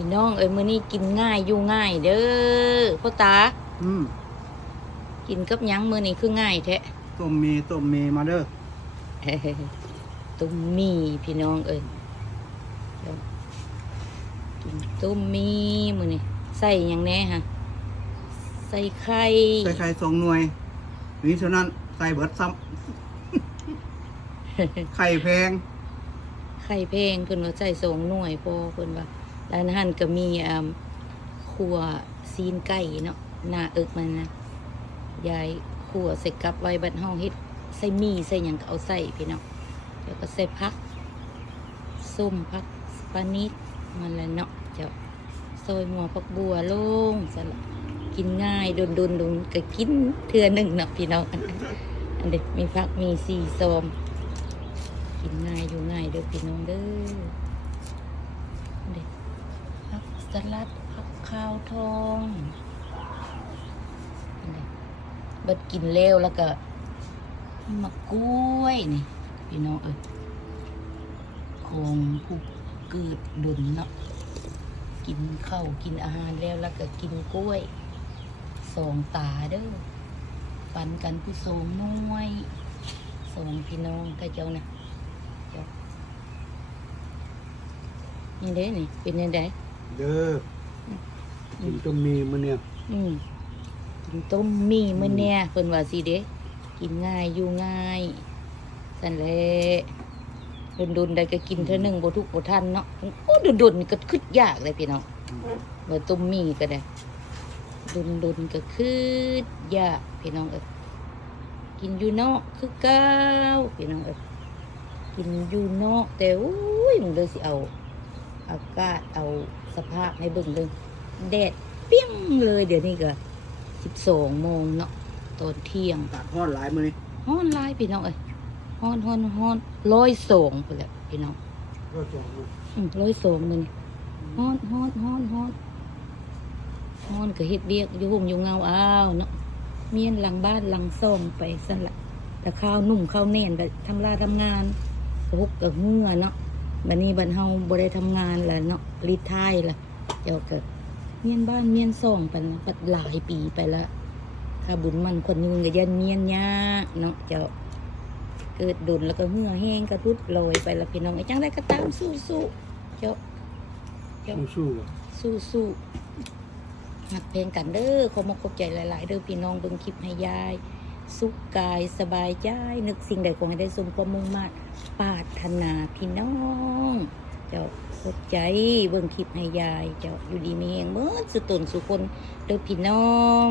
พี่น้องเอ้ยมื้อนี้กินง่ายอยู่ง่ายเด้อพ่อตากินกับหยังมื้อนี้คือง่ายแท้ ต้มมีมาเด้อ ต้มมีพี่น้องเอ้ยเดี๋ยวกินต้มมีมื้อนี้ใส่หยังแหน่ฮะใส่ไข่ ใส่ไข่2 หน่วยนี่เท่านั้นใส่เบิดซ้ำ ไข่แพง ไข่แพงเพิ่นว่าใส่2 หน่วยพอเพิ่นว่าร้านอาหารก็มีขั่วซีนไก่เนาะหน้าเอิกมันนะยายขั่วใส่กับไว้บัดเฮาเฮ็ดใส่หมี่ใส่หยังก็เอาใส่พี่น้องแล้วก็ใส่ผักส้มผักปานิดมันแหละเนาะเจ้าซอยหัวผักบัวลงสลัดกินง่ายโดนก็กินเทื่อหนึงเนาะพี่น้อง อันเด็กมีผักมี4 ซอมกินง่ายอยู่ง่ายเด้อพี่น้องเด้อเด็กผักสลัดผักข้าวทองอันเด็กบัดกินแล้วก็มะกล้วยนี่พี่น้องเอ้ยของผู้เกิดดุนเนาะกินข้าวกินอาหารแล้วก็กินกล้วย2 ตาเด้อปันกันผู้สูงน้อย2 พี่น้องกับเจ้านะเจ้านี่เด้นี่เป็นยังไง เด้อกินต้มมีมื้อเนี่ย กินต้มมีมื้อเนี่ยเพิ่นว่าสิเด้กินง่ายอยู่ง่ายสั่นแหละดุนได้ก็กินเท่านึงบ่ทุกบ่ทันเนาะโอ้ดุนนี่ก็คึดยากเลยพี่น้องว่าต้มมีก็ได้ดุนก็คึดยากพี่น้องเอ้ยกินอยู่นอกคือเก่าพี่น้องเอ้ยกินอยู่นอกแต่อุ้ยมึงเลยสิเอาอากาศเอาสภาพให้เบิ่งเลยแดดเปี้ยงเลยเดี๋ยวนี้ก็12 โมงเนาะตอนเที่ยง ตากฮ้อนหลายมื้อนี้ ฮ้อนหลายพี่น้องเอ้ยฮ้อน102ไปแล้วพี่น้อง102มื้อนี้ฮ้อนก็เฮ็ดเวียกอยู่ห่มอยู่เงาอ้าวเนาะเมียนหลังบ้านหลังซ่องไปซั่นล่ะแต่ข้าวนุ่มข้าวแน่นไปทำงานพกกับเหือเนาะบัดนี้บัดเฮาบ่ได้ทำงานแล้วเนาะรีไทร์ล่ะเจ้าก็เมียนบ้านเมียนซ่องไปนะปัดหลายปีไปละถ้าบุญมันคนนึงก็ยันเมียนยากเนาะเจ้าเกิดดุนแล้วก็เหือแห้งกระทุดลอยไปละพี่น้องไอ้จังได้ก็ตามสู้ๆเจ้า สู้หักเพลงกันเด้อขอมากบใจหลายๆเด้อพี่น้องเบิ่งคลิปให้ยายสุขกายสบายใจนึกสิ่งใดขอให้ได้สมความมุ่งมั่นปรารถนาพี่น้องเจ้ากบใจเบิ่งคลิปให้ยายเจ้าอยู่ดีมีแรงเมื่อสุดตนสุคนเด้อพี่น้อง